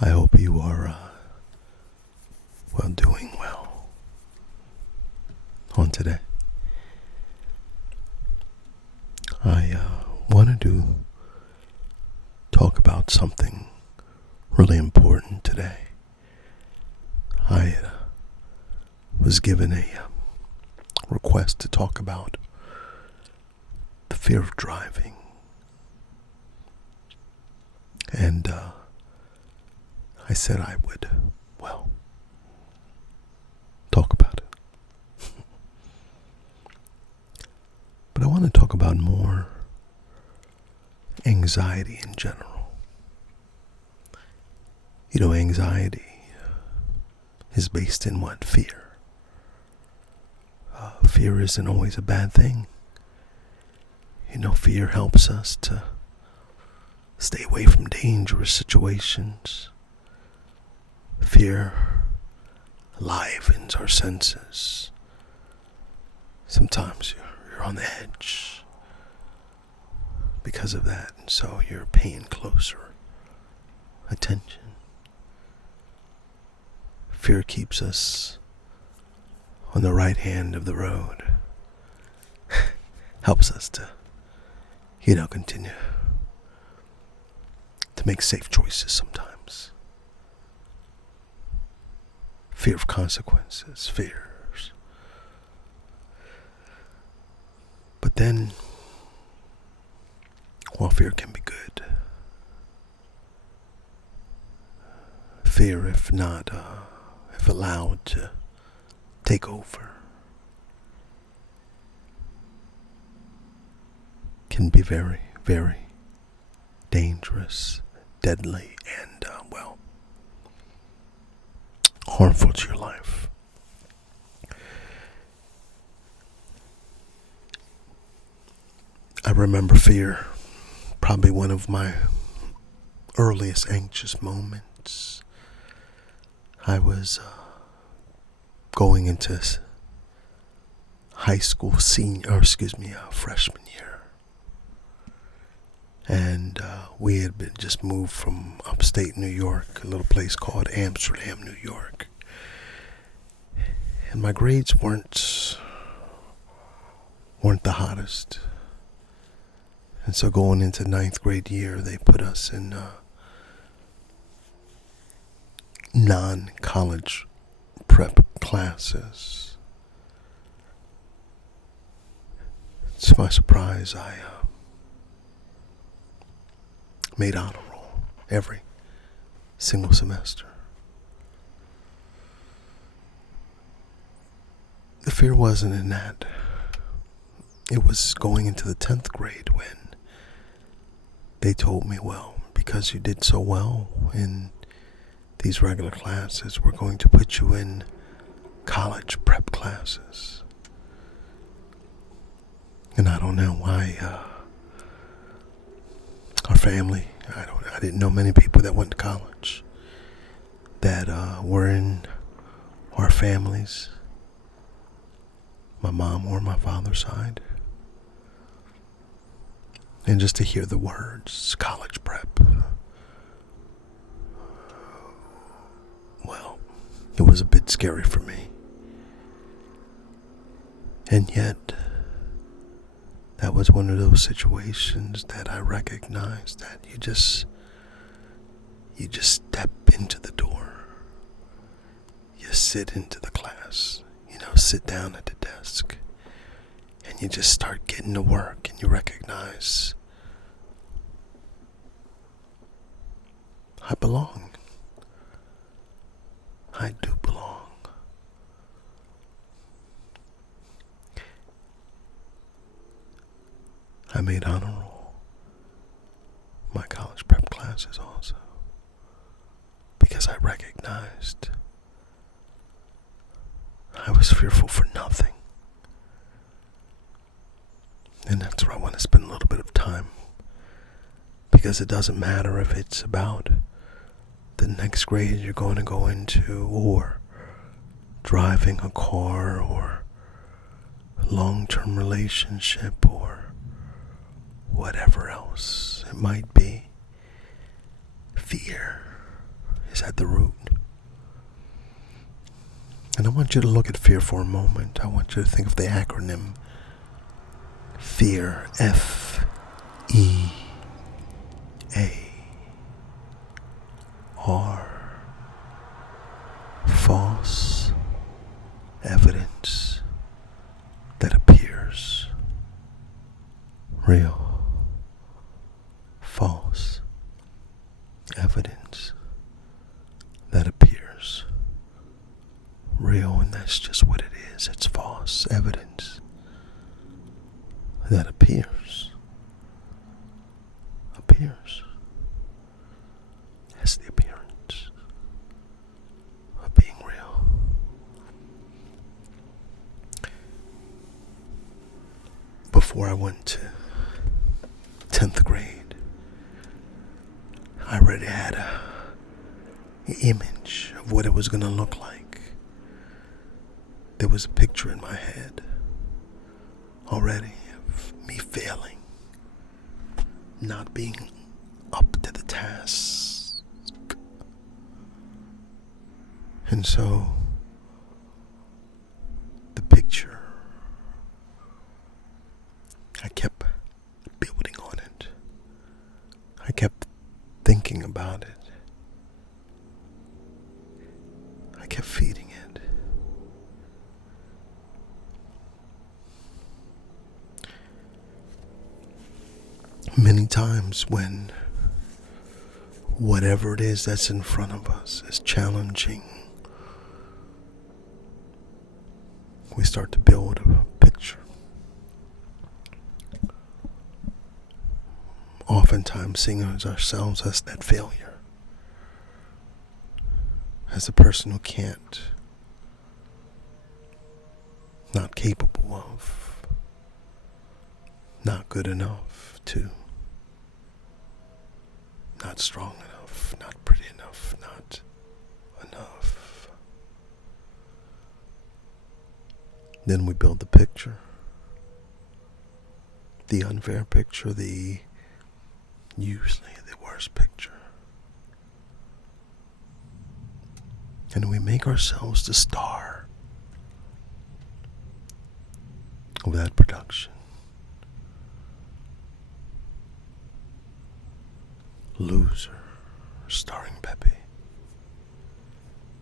I hope you are, doing well on today. I wanted to talk about something really important today. I was given a request to talk about the fear of driving. And I said I would, talk about it. But I want to talk about more anxiety in general. You know, anxiety is based in what? Fear. Fear isn't always a bad thing. You know, fear helps us to stay away from dangerous situations. Fear livens our senses. Sometimes you're on the edge because of that, and so you're paying closer attention. Fear keeps us on the right hand of the road. Helps us to, continue to make safe choices sometimes. Fear of consequences, fears. But then, while fear can be good, fear, if allowed to take over, can be very, very dangerous, deadly, and, harmful to your life. I remember fear, probably one of my earliest anxious moments. I was going into high school freshman year. And we had just moved from upstate New York, a little place called Amsterdam, New York. And my grades weren't the hottest. And so going into ninth grade year, they put us in non-college prep classes. To my surprise, I made honor roll every single semester. The fear wasn't in that. It was going into the 10th grade when they told me, because you did so well in these regular classes, we're going to put you in college prep classes. And I don't know why our family, I didn't know many people that went to college that were in our families, my mom or my father's side. And just to hear the words, college prep, it was a bit scary for me. And yet, that was one of those situations that I recognized that you just step into the door. You sit into the class, sit down at the desk, and you just start getting to work, and you recognize, I belong. I do belong. I made honor roll my college prep classes also, because I recognized I was fearful for nothing. And that's where I want to spend a little bit of time, because it doesn't matter if it's about the next grade you're going to go into, or driving a car, or a long-term relationship, or whatever else it might be. Fear is at the root. And I want you to look at fear for a moment. I want you to think of the acronym FEAR, F-E-A-R. False evidence that appears real. False evidence that appears real, and that's just what it is. It's false evidence that appears has the appearance of being real. Before I went to 10th grade, I already had an image of what it was going to look like. There was a picture in my head already of me failing, not being up to the task. And so the picture, I kept building on it. I kept thinking about it. I kept feeding it. Many times when whatever it is that's in front of us is challenging, we start to build a picture. Oftentimes seeing ourselves as that failure, as a person who can't, not capable of, not good enough to, not strong enough, not pretty enough, not enough. Then we build the picture, the unfair picture, usually the worst picture. And we make ourselves the star of that production. Loser, starring Pepe.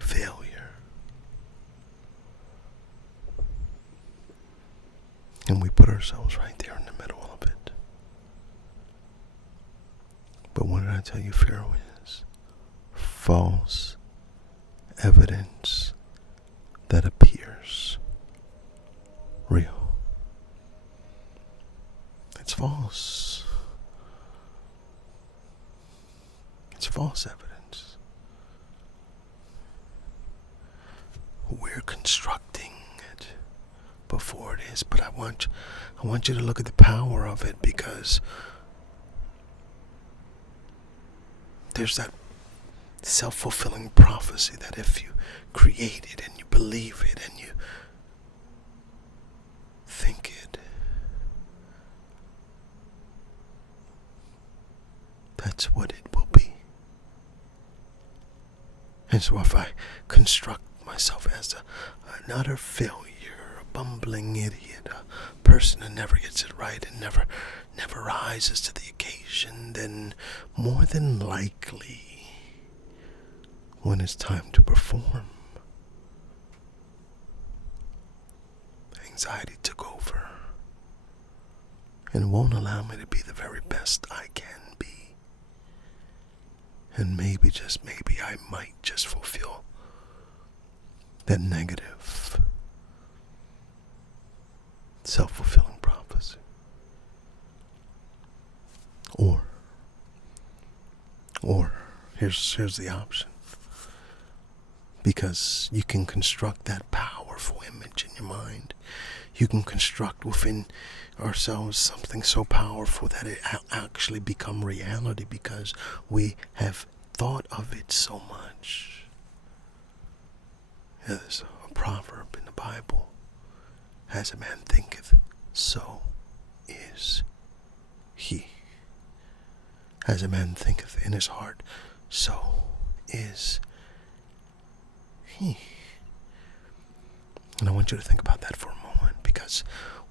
Failure. And we put ourselves right there in the middle of it. But what did I tell you fear is? False evidence that appears real. It's false. It's false evidence. We're constructing it before it is, but I want you to look at the power of it, because there's that self-fulfilling prophecy that if you create it and you believe it and you think it, that's what it will be. And so if I construct myself as an utter failure, a bumbling idiot, a person who never gets it right and never rises to the occasion, then more than likely, when it's time to perform, anxiety took over and won't allow me to be the very best I can be. And maybe, just maybe, I might just fulfill that negative, self-fulfilling prophecy. Or here's the option. Because you can construct that powerful image in your mind. You can construct within ourselves something so powerful that it actually become reality, because we have thought of it so much. There's a proverb in the Bible: as a man thinketh, so is he. As a man thinketh in his heart, so is He. And I want you to think about that for a moment, because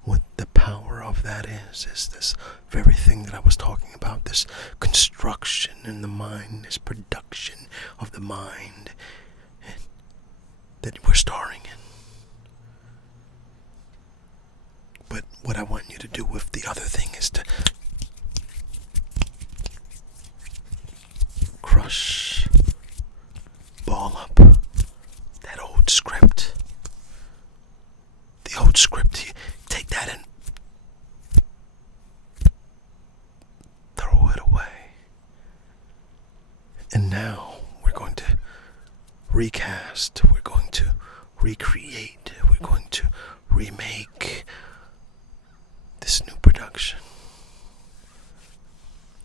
what the power of that is this very thing that I was talking about, this construction in the mind, this production of the mind that we're starring in. But what I want you to do with the other thing is to crush, ball up that old script. The old script, you take that and throw it away. And now we're going to recast, we're going to recreate, we're going to remake this new production.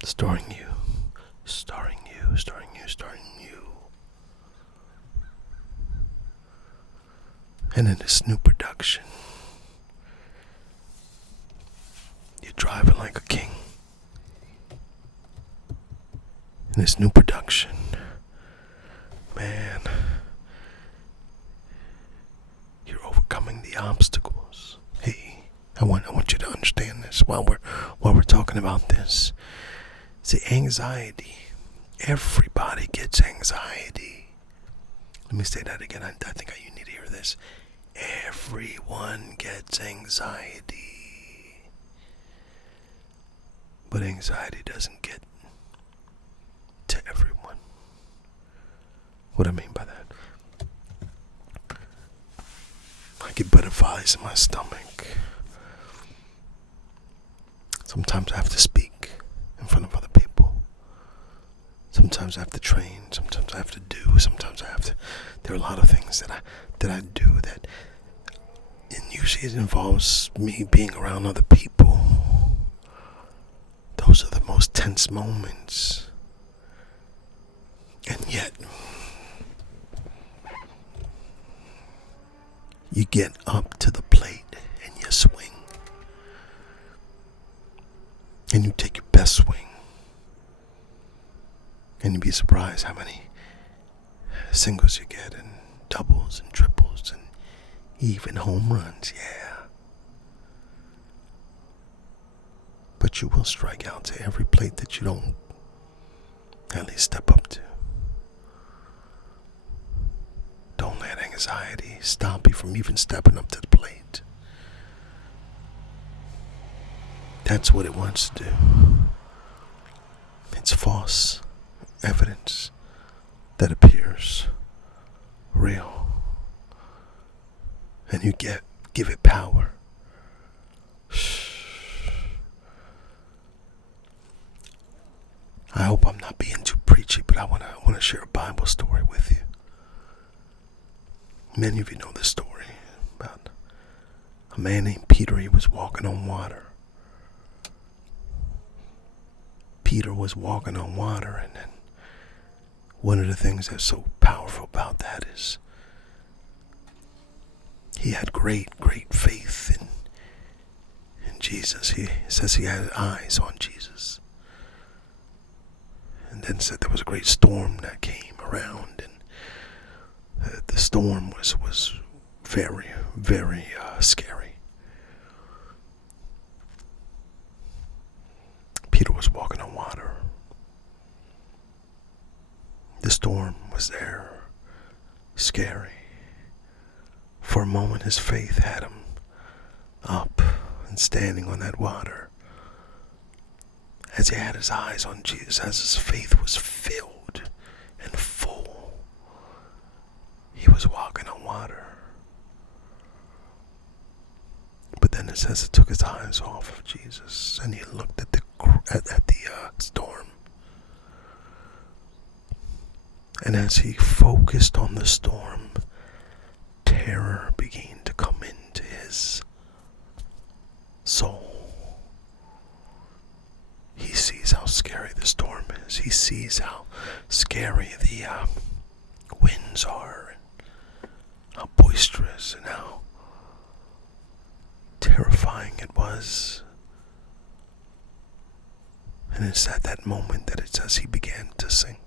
Starring you, starring you, starring you, starring you. And in this new production, you're driving like a king. In this new production, man, you're overcoming the obstacles. Hey, I want you to understand this while we're talking about this. See, anxiety. Everybody gets anxiety. Let me say that again. I think you need to hear this. Everyone gets anxiety. But anxiety doesn't get to everyone. What I mean by that? I get butterflies in my stomach. Sometimes I have to speak in front of other people. Sometimes I have to train. Sometimes I have to do. Sometimes I have to. There are a lot of things that I do that, and usually it involves me being around other people. Those are the most tense moments. And yet, you get up to the plate and you swing. And you take your best swing. And you'd be surprised how many singles you get, and doubles and triples and even home runs, yeah. But you will strike out to every plate that you don't at least step up to. Don't let anxiety stop you from even stepping up to the plate. That's what it wants to do. It's false evidence that appears real. And you give it power. I hope I'm not being too preachy, but I want to share a Bible story with you. Many of you know this story about a man named Peter. He was walking on water. Peter was walking on water, and then one of the things that's so powerful about that is he had great faith in Jesus. He says he had eyes on Jesus. And then said there was a great storm that came around, and the storm was very, very scary. Peter was walking on water. The storm was there, scary. For a moment, his faith had him up and standing on that water. As he had his eyes on Jesus, as his faith was filled and full, he was walking on water. But then it says it took his eyes off of Jesus, and he looked at the storm. And as he focused on the storm, terror began to come into his soul. He sees how scary the storm is. He sees how scary the winds are, and how boisterous and how terrifying it was. And it's at that moment that it says he began to sink.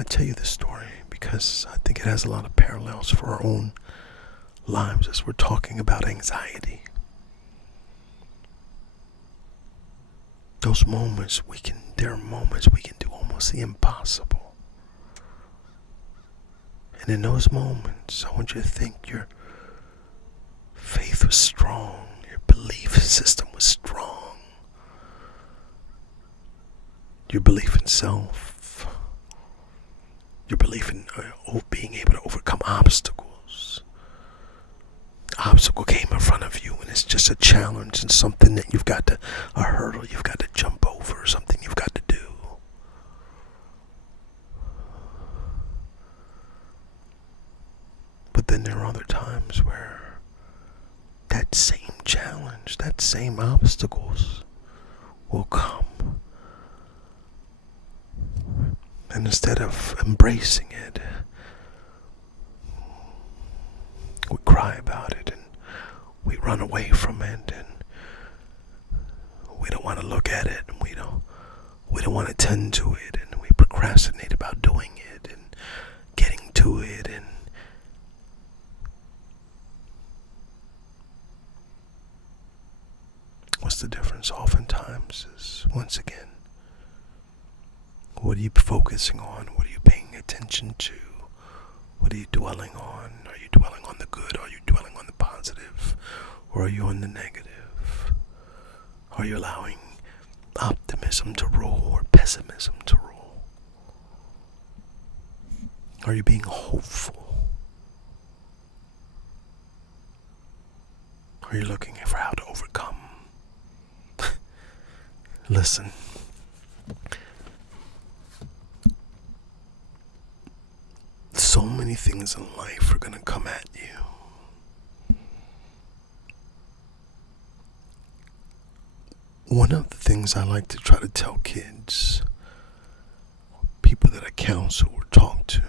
I tell you this story because I think it has a lot of parallels for our own lives as we're talking about anxiety. Those moments there are moments we can do almost the impossible. And in those moments, I want you to think your faith was strong, your belief system was strong, your belief in self, your belief in being able to overcome obstacles. Obstacle came in front of you and it's just a challenge and something that a hurdle you've got to jump over, something you've got to do. But then there are other times where that same challenge, that same obstacles will come. And instead of embracing it, we cry about it and we run away from it and we don't want to look at it and we don't want to tend to it and we procrastinate about doing it and getting to it. And what's the difference oftentimes is, once again, what are you focusing on? What are you paying attention to? What are you dwelling on? Are you dwelling on the good? Are you dwelling on the positive? Or are you on the negative? Are you allowing optimism to rule or pessimism to rule? Are you being hopeful? Are you looking for how to overcome? Listen. So many things in life are going to come at you. One of the things I like to try to tell kids, people that I counsel or talk to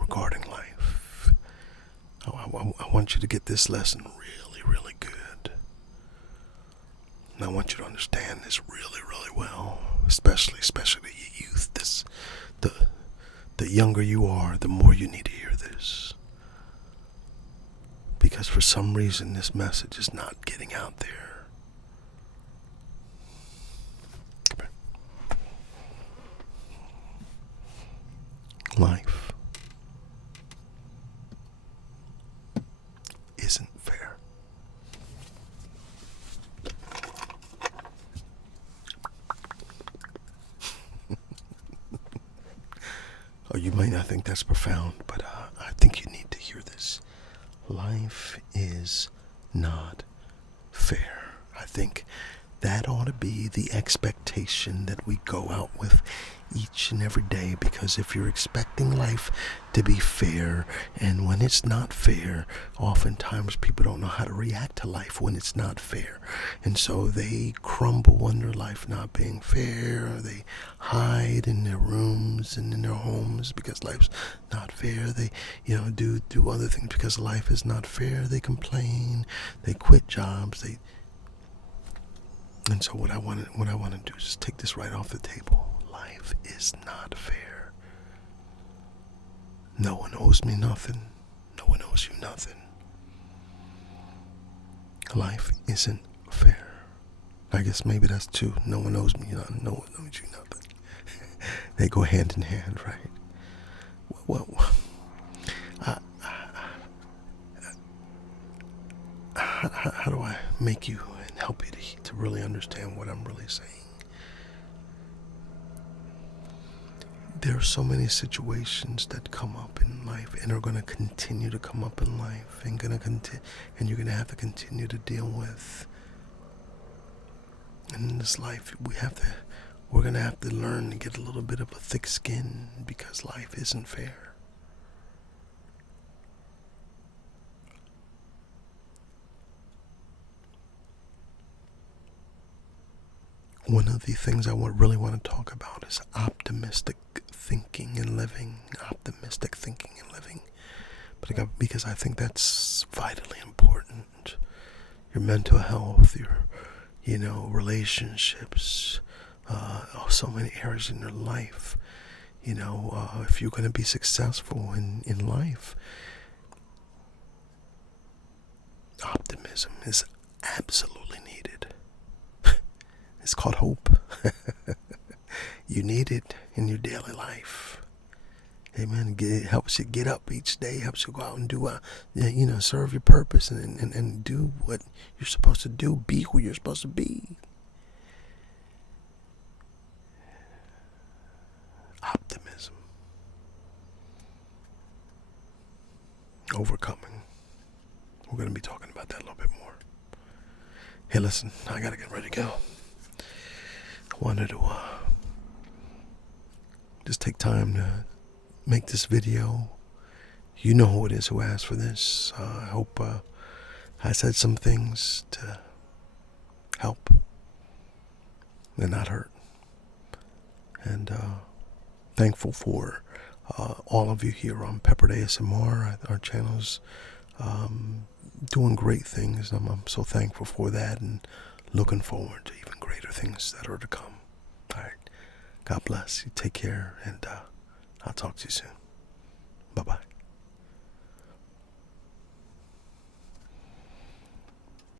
regarding life, I want you to get this lesson really, really good. And I want you to understand this really, really well, especially the youth. The younger you are, the more you need to hear this. Because for some reason, this message is not getting out there. Life isn't fair. Oh, you might not think that's profound, but I think you need to hear this. Life is not fair. I think that ought to be the expectation that we go out with each and every day, because if you're expecting life to be fair, and when it's not fair, oftentimes people don't know how to react to life when it's not fair, and so they crumble under life not being fair, or they hide in their rooms and in their homes because life's not fair. They do other things because life is not fair. They complain, they quit jobs, and so what I want to do is just take this right off the table. Life is not fair. No one owes me nothing. No one owes you nothing. Life isn't fair. I guess maybe that's two. No one owes me nothing. No one owes you nothing. They go hand in hand, right? Well, how do I make you and help you to really understand what I'm really saying? There are so many situations that come up in life and are going to continue to come up in life and you're going to have to continue to deal with. And in this life, we're going to have to learn to get a little bit of a thick skin, because life isn't fair. One of the things I really want to talk about is optimistic thinking and living. Optimistic thinking and living. Because I think that's vitally important. Your mental health, your relationships, so many areas in your life. If you're going to be successful in life, optimism is absolutely needed. It's called hope. You need it in your daily life. Amen. It helps you get up each day, helps you go out and do, serve your purpose and do what you're supposed to do, be who you're supposed to be. Optimism. Overcoming. We're going to be talking about that a little bit more. Hey, listen, I got to get ready to go. I wanted to just take time to make this video. You know who it is who asked for this. I hope I said some things to help and not hurt. And thankful for all of you here on Peppered ASMR. Our channel's doing great things. I'm so thankful for that and looking forward to even greater things that are to come. All right. God bless you. Take care, and I'll talk to you soon. Bye-bye.